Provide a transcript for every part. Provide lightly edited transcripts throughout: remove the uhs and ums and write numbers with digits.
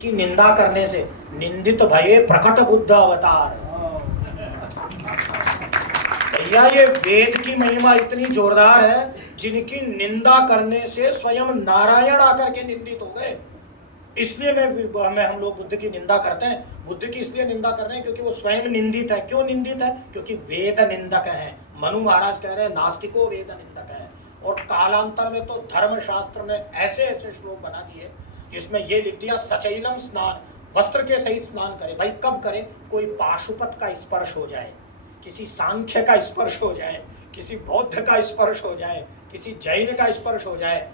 की निंदा करने से निंदित भये प्रकट बुद्ध अवतार। भैया ये वेद की महिमा इतनी जोरदार है, जिनकी निंदा करने से स्वयं नारायण आकर के निंदित हो गए। इसलिए मैं हम लोग बुद्ध की निंदा करते हैं। बुद्ध की इसलिए निंदा कर रहे हैं क्योंकि वो स्वयं निंदित है। क्यों निंदित है? क्योंकि वेद निंदक है। मनु महाराज कह रहे हैं नास्तिको वेद निंदक है। और कालांतर में तो धर्मशास्त्र ने ऐसे ऐसे श्लोक बना दिए जिसमें ये लिख दिया सचैलम स्नान, वस्त्र के सहित स्नान करे। भाई कब करे? कोई पाशुपत का स्पर्श हो जाए, किसी सांख्य का स्पर्श हो जाए, किसी बौद्ध का स्पर्श हो जाए, किसी जैन का स्पर्श हो जाए,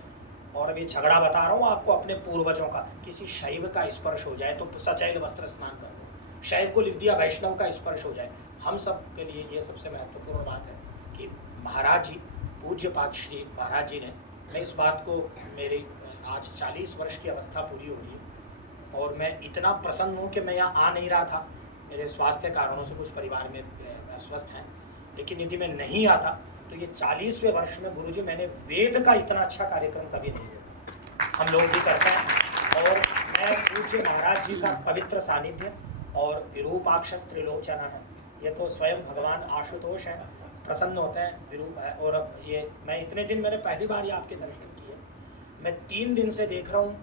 और अभी झगड़ा बता रहा हूँ आपको अपने पूर्वजों का, किसी शैव का स्पर्श हो जाए तो सचैल वस्त्र स्नान कर लो। शैव को लिख दिया वैष्णव का स्पर्श हो जाए। हम सब के लिए ये सबसे महत्वपूर्ण बात है कि महाराज जी, पूज्य पाद श्री महाराज जी ने, मैं इस बात को, मेरी आज 40 वर्ष की अवस्था पूरी हो रही है और मैं इतना प्रसन्न हूँ कि मैं यहाँ आ नहीं रहा था। मेरे स्वास्थ्य कारणों से कुछ परिवार में अस्वस्थ हैं, लेकिन यदि मैं नहीं आता तो ये 40वें वर्ष में गुरुजी मैंने वेद का इतना अच्छा कार्यक्रम कभी नहीं देखा। हम लोग भी करते हैं और मैं पूज्य महाराज जी का पवित्र सानिध्य और विरूपाक्ष त्रिलोचना है, ये तो स्वयं भगवान आशुतोष हैं, प्रसन्न होते हैं विरूप है। और अब ये मैं इतने दिन, मैंने पहली बार ये आपके दर्शन किए, मैं 3 दिन से देख रहा हूँ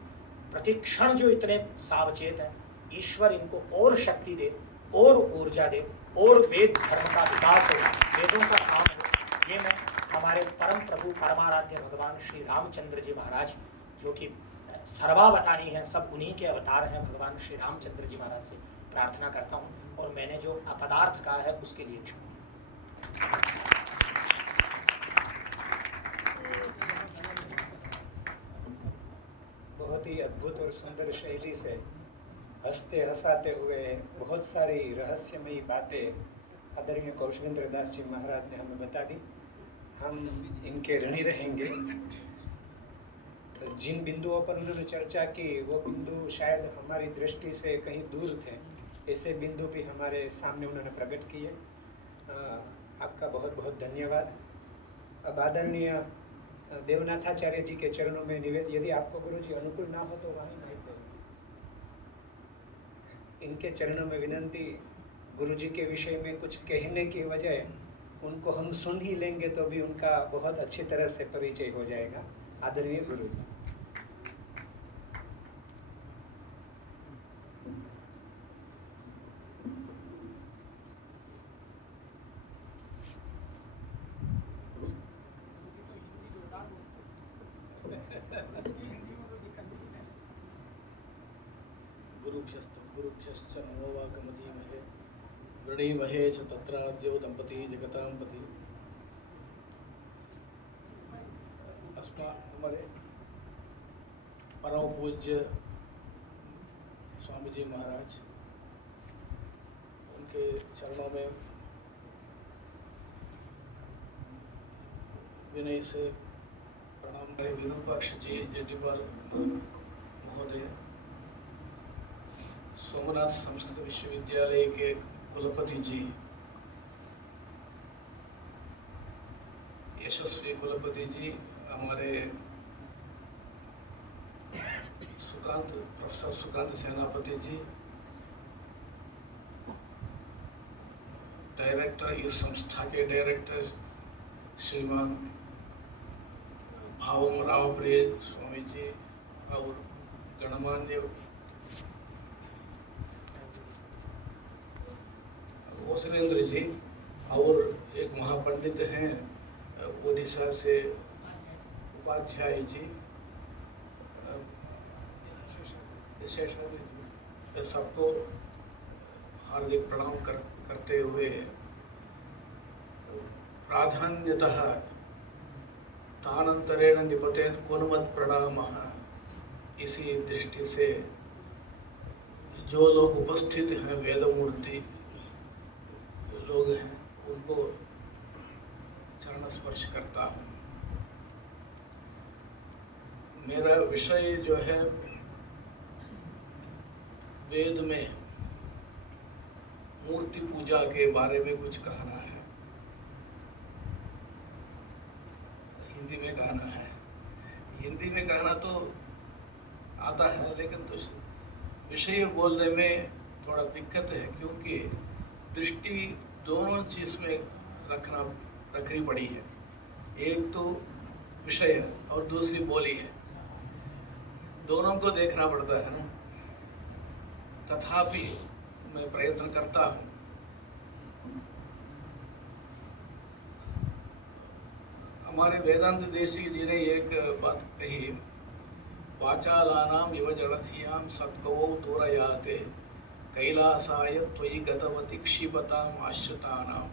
प्रतिक्षण जो इतने सावचेत हैं। ईश्वर इनको और शक्ति दे और ऊर्जा दे और वेद धर्म का विकास हो, वेदों का काम हो। ये मैं हमारे परम प्रभु परमाराध्य भगवान श्री रामचंद्र जी महाराज, जो कि सर्वावतारी हैं, सब उन्हीं के अवतार हैं, भगवान श्री रामचंद्र जी महाराज से प्रार्थना करता हूँ और मैंने जो अपदार्थ कहा है उसके लिए क्षमा। बहुत ही अद्भुत और सुंदर शैली से हंसते हंसाते हुए बहुत सारी रहस्यमयी बातें आदरणीय कौशलेंद्र दास जी महाराज ने हमें बता दी। हम इनके ऋणी रहेंगे। जिन बिंदुओं पर उन्होंने चर्चा की वो बिंदु शायद हमारी दृष्टि से कहीं दूर थे, ऐसे बिंदु भी हमारे सामने उन्होंने प्रकट किए। आपका बहुत बहुत धन्यवाद। अब आदरणीय देवनाथाचार्य जी के चरणों में निवेदन, यदि आपको गुरु जी अनुकूल ना हो तो वहीं नहीं थे, इनके चरणों में विनंती। गुरु जी के विषय में कुछ कहने की वजह उनको हम सुन ही लेंगे तो भी उनका बहुत अच्छी तरह से परिचय हो जाएगा। आदरणीय गुरु जी। गुरुभ्यश्च नमो वाकमधीमहे वृणीमहे च तत्राद्यो दंपती जगतां पति। हमारे परम पूज्य स्वामी जी महाराज, उनके चरणों में विनय से प्रणाम करें। विरूपाक्ष जी जटिपाल महोदय, सोमनाथ संस्कृत विश्वविद्यालय के कुलपति जी, यशस्वी कुलपति जी, हमारे प्रोफेसर सुकांत सेनापति जी, डायरेक्टर, इस संस्था के डायरेक्टर श्रीमान भावम रामप्रिय स्वामी जी, और गणमान्य कौशलेंद्र जी, और एक महापंडित हैं उड़ीसा से उपाध्याय जी, सबको हार्दिक प्रणाम करते हुए प्राधान्यतः तानंतरेण निपतेत कुनुमत प्रणामः, इसी दृष्टि से जो लोग उपस्थित हैं, वेदमूर्ति लोग हैं, उनको चरण स्पर्श करता हूँ। मेरा विषय जो है वेद में मूर्ति पूजा के बारे में कुछ कहना है, हिंदी में कहना है। हिंदी में कहना तो आता है, लेकिन तो विषय बोलने में थोड़ा दिक्कत है, क्योंकि दृष्टि दोनों चीज में रखनी पड़ी है। एक तो विषय है और दूसरी बोली है, दोनों को देखना पड़ता है ना। तथापि मैं प्रयत्न करता हूँ। हमारे वेदांत देशी जी ने एक बात कही, वाचालानाम इव जड़थियाम सत्कवो दूरयाते कैलासाय त्वयि गतवति क्षिपताम आश्रितानाम।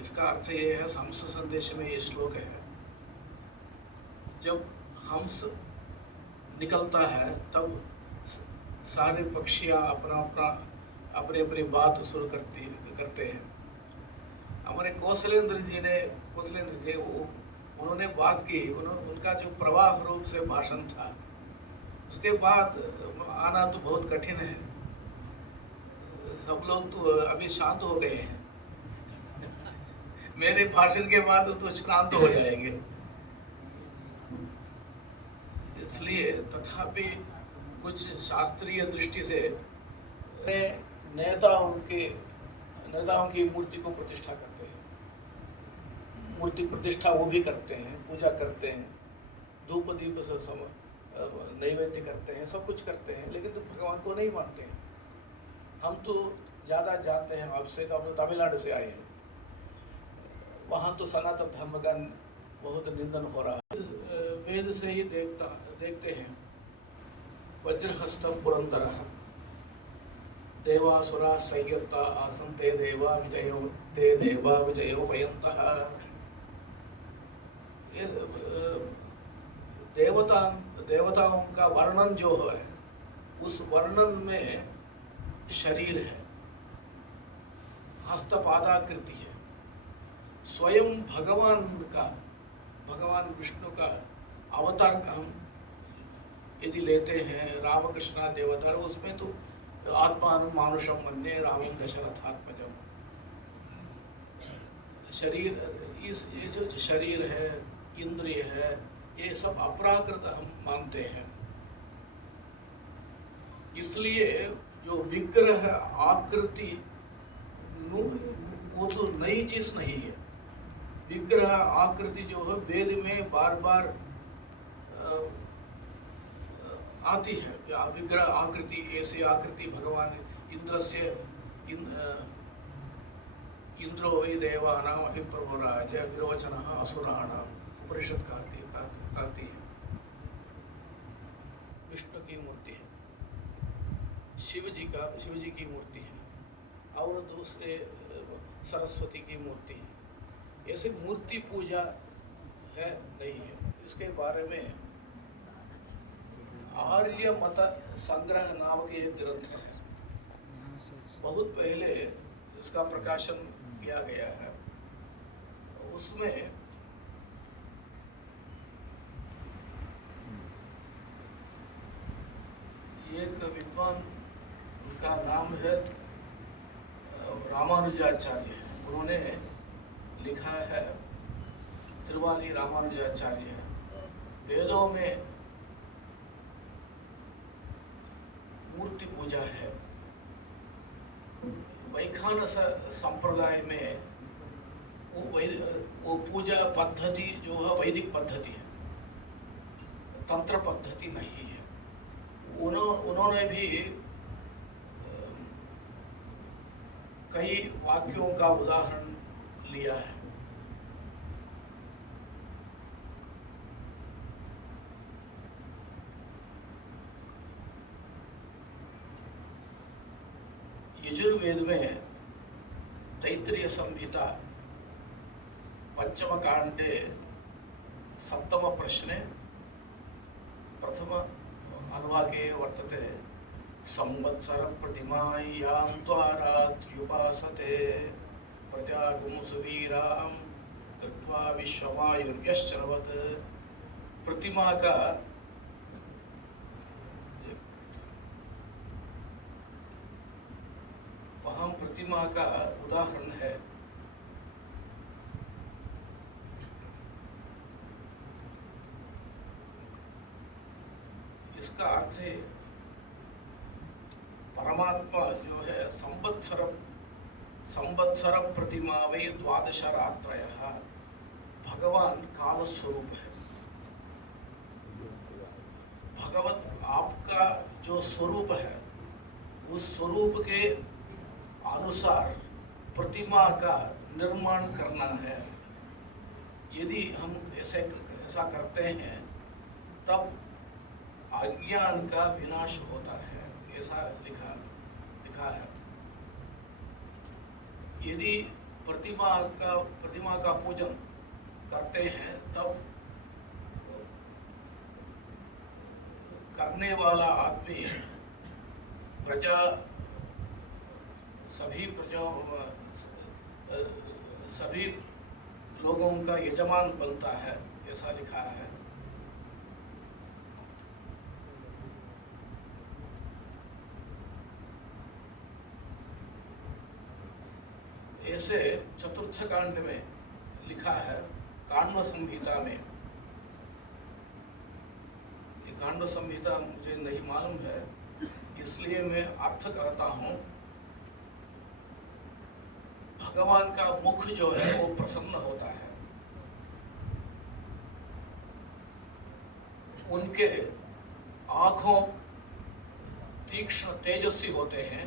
इसका अर्थ ये है, हंस संदेश में ये श्लोक है, जब हंस निकलता है तब सारे पक्षियां अपनी अपनी बात शुरू करते हैं। हमारे कौशलेंद्र जी उन्होंने बात की, उनका जो प्रवाह रूप से भाषण था, उसके बाद आना तो बहुत कठिन है। सब लोग तो अभी शांत हो गए हैं। मेरे भाषण के बाद तो शांत हो जाएंगे। इसलिए तथापि कुछ शास्त्रीय दृष्टि से नेताओं की मूर्ति को प्रतिष्ठा करते हैं। मूर्ति प्रतिष्ठा वो भी करते हैं, पूजा करते हैं, धूप दीप से नैवेद्य करते हैं, सब कुछ करते हैं, लेकिन तो भगवान को नहीं मानते हैं। हम तो ज़्यादा जानते हैं आपसे, तो हम तमिलनाडु से आए हैं, वहाँ तो सनातन धर्म का बहुत निंदन हो रहा है। वेद से ही देखते हैं, वज्रहस्त पुरंदर देवासुरा संयत्ता आसन ते देवा विजयो भयंतः। देवताओं का वर्णन जो है, उस वर्णन में शरीर है, हस्तपादाकृति है। स्वयं भगवान विष्णु का अवतार का हम यदि लेते हैं, रामकृष्णा देवतार, उसमें तो आत्मान मानुषम मन्ये रामं दशरथात्मजम। ये जो शरीर है, इंद्रिय है, ये सब अपराकृत हम मानते हैं। इसलिए जो विग्रह आकृति वो तो नई चीज नहीं है। विग्रह आकृति जो है वेद में बार बार आती है। विग्रह आकृति, ऐसी आकृति भगवान इंद्रो वै देवानां अभिप्रभुराज विरोचनः असुराणां, उपनिषद कहती है। विष्णु की मूर्ति है, शिव जी की मूर्ति है, और दूसरे सरस्वती की मूर्ति है। ऐसे मूर्ति पूजा है नहीं है। इसके बारे में आर्य मत संग्रह नामक एक ग्रंथ है, बहुत पहले इसका प्रकाशन किया गया है। उसमें एक विद्वान, उनका नाम है रामानुजाचार्य, उन्होंने लिखा है, त्रिवाली रामानुजाचार्य, वेदों में मूर्ति पूजा है। वैखानस संप्रदाय में वो पूजा पद्धति जो है वैदिक पद्धति है, तंत्र पद्धति नहीं है। उन्होंने भी कई वाक्यों का उदाहरण लिया है। यजुर्वेद में तैत्तिरीय संहिता पंचम कांडे सप्तम प्रश्ने प्रथम अनुवाके वर्तते संवत्सर प्रतिमायां त्वारात्युपासते प्रजागुं सुवीरां कृत्वा विश्वमायुर्यश्चरवत्। प्रतिमा का वहाँ प्रतिमा का उदाहरण है। इसका अर्थ ऐसे परमात्मा जो है संवत्सर प्रतिमा वै द्वादश रात्रयः, भगवान काल स्वरूप है। भगवत आपका जो स्वरूप है उस स्वरूप के अनुसार प्रतिमा का निर्माण करना है। यदि हम ऐसा करते हैं तब अज्ञान का विनाश होता है, ऐसा लिखा है। यदि प्रतिमा का पूजन करते हैं तब करने वाला आदमी सभी लोगों का यजमान बनता है, ऐसा लिखा है। ऐसे चतुर्थ कांड में लिखा है, काण्व संहिता में। ये काण्व संहिता मुझे नहीं मालूम है, इसलिए मैं अर्थ कहता हूँ। भगवान का मुख जो है वो प्रसन्न होता है, उनके आँखों तीक्ष्ण तेजस्वी होते हैं,